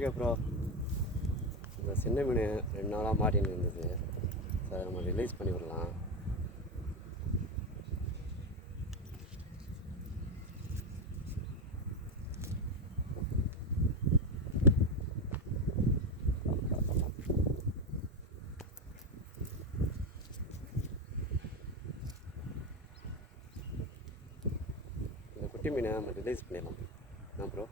Okay bro. இந்த சின்ன மீன் ரெண்டு நாளாக மாட்டின்னு இருந்தது. அதை நம்ம ரிலீஸ் பண்ணி விடலாம். இந்த குட்டி மீனை நம்ம ரிலீஸ் பண்ணிடலாம். என்ன ப்ரோ?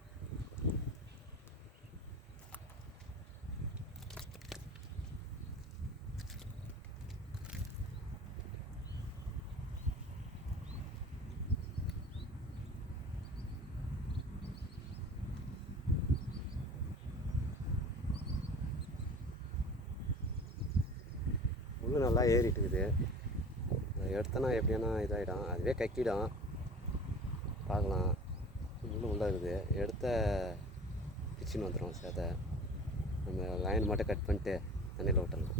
முள்ளு நல்லா ஏறிட்டு இருக்குது எடுத்தனா எப்படின்னா இதாகிடும் அதுவே கக்கிடும். பார்க்கலாம். இன்னும் உள்ளே இருக்குது. எடுத்த பிச்சின்னு வந்துடும் சேதை. நம்ம லைன் மட்டும் கட் பண்ணிட்டு தண்ணியில் விட்டுடலாம்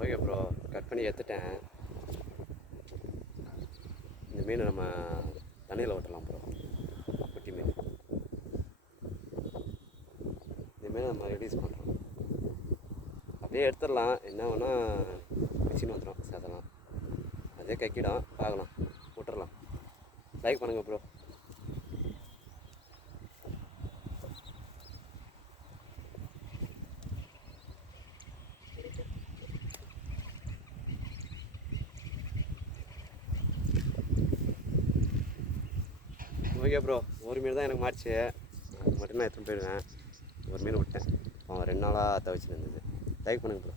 ஓகே ப்ரோ கட் பண்ணி எடுத்துட்டேன். இந்த மீன் நம்ம தண்ணியில் ஓட்டலாம் ப்ரோ குட்டி மீன். இந்த மீனை நம்ம ரிலீஸ் பண்ணுறோம் அப்படியே எடுத்துடலாம். என்ன வேணால் மிஷின் வந்துடும் சேதலாம் அதே கக்கிடும் பார்க்கலாம். விட்டுறலாம் லைக் பண்ணுங்கள் ப்ரோ ஓகே ப்ரோ ஒரு மீன் தான் எனக்கு மாறிச்சு அது மட்டும் நான் எடுத்துன்னு போயிடுவேன். ஒரு மீன் விட்டேன். அவன் ரெண்டு நாளாக தவிச்சு இருந்தது. லைக் பண்ணுங்கள் ப்ரோ